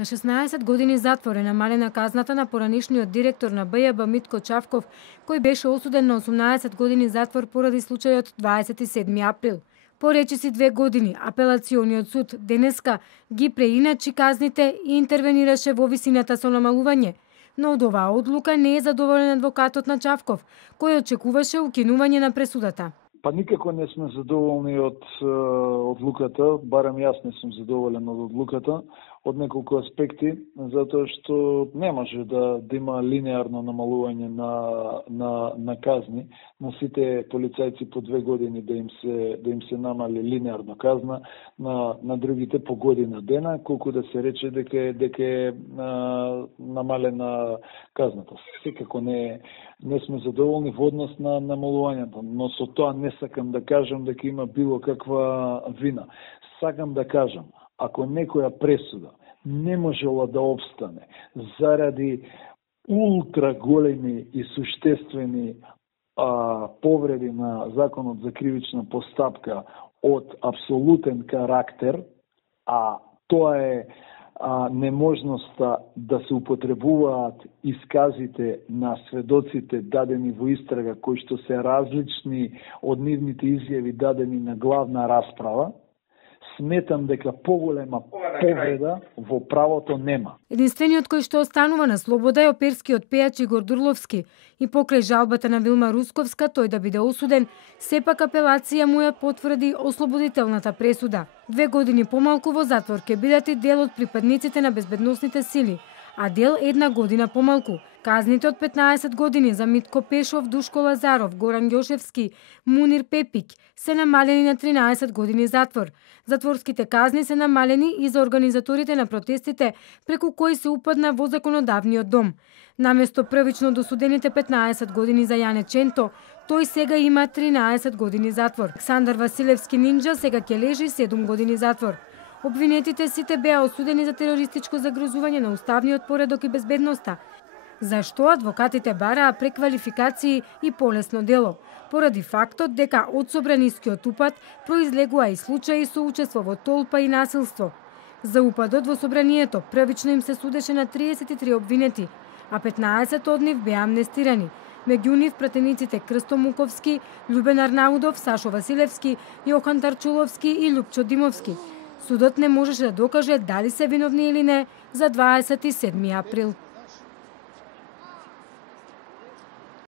На 16 години затвор е намалена казната на поранишниот директор на БЈБ Митко Чавков, кој беше осуден на 18 години затвор поради случајот 27 април. По речиси 2 години, апелациониот суд денеска ги преиначи казните и интервенираше во висината со намалување. Но од оваа одлука не е задоволен адвокатот на Чавков, кој очекуваше укинување на пресудата. Па никако не сме задоволни од одлуката, барем јас не сум задоволен од одлуката, од неколку аспекти, затоа што не може да има линеарно намалување на казни, на сите полицајци по 2 години да им се намали линеарно казна, на другите по година дена, колку да се рече дека е намалена казната. Секако не сме задоволни во однос на намалувањето, но со тоа не сакам да кажам дека има било каква вина. Сакам да кажам, ако некоја пресуда не можела да обстане заради ултра големи и суштествени повреди на Законот за кривична постапка од апсолутен карактер, а тоа е неможноста да се употребуваат исказите на сведоците дадени во истрага, кои што се различни од нивните изјави дадени на главна расправа, сметам дека поголема повреда во правото нема. Единствениот кој што останува на слобода е оперскиот пејач Игор Дурловски и покрај жалбата на Вилма Русковска тој да биде осуден, сепак апелација му ја потврди ослободителната пресуда. 2 години помалку во затвор ќе бидат и дел од припадниците на безбедносните сили, а дел 1 година помалку. Казните од 15 години за Митко Пешов, Душко Лазаров, Горан Ѓошевски, Мунир Пепиќ се намалени на 13 години затвор. Затворските казни се намалени и за организаторите на протестите, преку кои се упадна во законодавниот дом. Наместо првично досудените 15 години за Јане Ченто, тој сега има 13 години затвор. Александар Василевски Нинџа сега ќе лежи 7 години затвор. Обвинетите сите беа осудени за терористичко загрозување на уставниот поредок и безбедноста, за што адвокатите бараа преквалификации и полесно дело, поради фактот дека од собранискиот упад произлегува и случаи со учество во толпа и насилство. За упадот во собранието првично им се судеше на 33 обвинети, а 15 од нив беа амнестирани. Меѓу нив пратениците Крсто Муковски, Љубен Арнаудов, Сашо Василевски, Јохан Тарчуловски и Љупчо Димовски. Судот не можеше да докаже дали се виновни или не за 27 април.